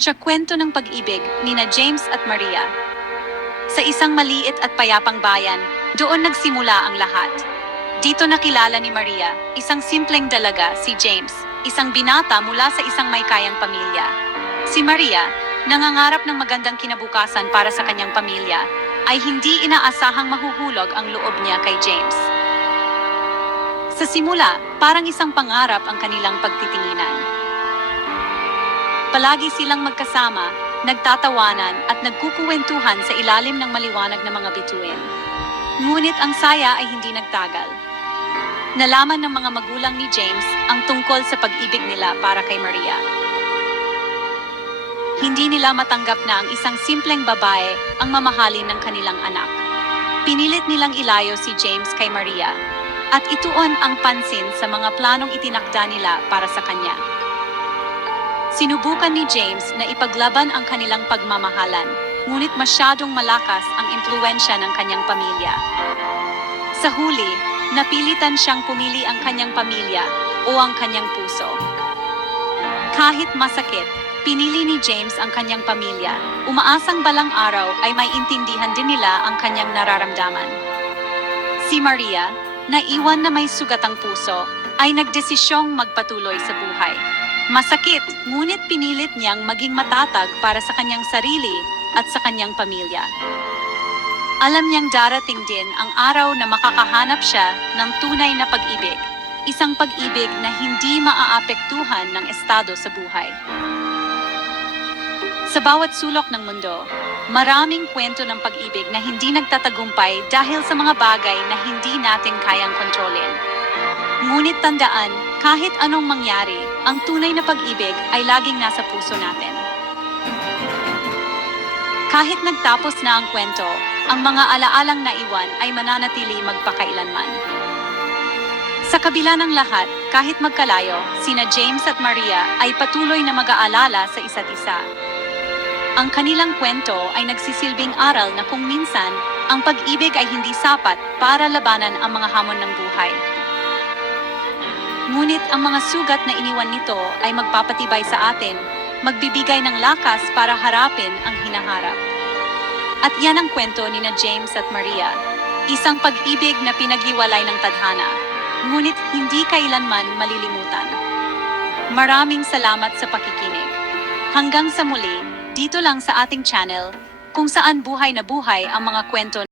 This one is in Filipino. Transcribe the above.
siya kwento ng pag-ibig ni na James at Maria. Sa isang maliit at payapang bayan, doon nagsimula ang lahat. Dito nakilala ni Maria, isang simpleng dalaga, si James, isang binata mula sa isang may kayang pamilya. Si Maria, nangangarap ng magandang kinabukasan para sa kanyang pamilya, ay hindi inaasahang mahuhulog ang loob niya kay James. Sa simula, parang isang pangarap ang kanilang pagtitinginan. Palagi silang magkasama, nagtatawanan at nagkukuwentuhan sa ilalim ng maliwanag na mga bituin. Ngunit ang saya ay hindi nagtagal. Nalaman ng mga magulang ni James ang tungkol sa pag-ibig nila para kay Maria. Hindi nila matanggap na ang isang simpleng babae ang mamahalin ng kanilang anak. Pinilit nilang ilayo si James kay Maria at ituon ang pansin sa mga planong itinakda nila para sa kanya. Sinubukan ni James na ipaglaban ang kanilang pagmamahalan, ngunit masyadong malakas ang impluensya ng kanyang pamilya. Sa huli, napilitan siyang pumili ang kanyang pamilya o ang kanyang puso. Kahit masakit, pinili ni James ang kanyang pamilya. Umaasang balang araw ay may intindihan din nila ang kanyang nararamdaman. Si Maria, na iwan na may sugatang puso, ay nagdesisyong magpatuloy sa buhay. Masakit, ngunit pinilit niyang maging matatag para sa kanyang sarili at sa kanyang pamilya. Alam niyang darating din ang araw na makakahanap siya ng tunay na pag-ibig, isang pag-ibig na hindi maaapektuhan ng estado sa buhay. Sa bawat sulok ng mundo, maraming kwento ng pag-ibig na hindi nagtatagumpay dahil sa mga bagay na hindi natin kayang kontrolin. Ngunit tandaan, kahit anong mangyari, ang tunay na pag-ibig ay laging nasa puso natin. Kahit nagtapos na ang kwento, ang mga alaalang naiwan ay mananatili magpakailanman. Sa kabila ng lahat, kahit magkalayo, sina James at Maria ay patuloy na mag-aalala sa isa't isa. Ang kanilang kwento ay nagsisilbing aral na kung minsan, ang pag-ibig ay hindi sapat para labanan ang mga hamon ng buhay. Ngunit ang mga sugat na iniwan nito ay magpapatibay sa atin, magbibigay ng lakas para harapin ang hinaharap. At yan ang kwento ni na James at Maria, isang pag-ibig na pinaghiwalay ng tadhana, ngunit hindi kailanman malilimutan. Maraming salamat sa pakikinig. Hanggang sa muli, dito lang sa ating channel, kung saan buhay na buhay ang mga kwento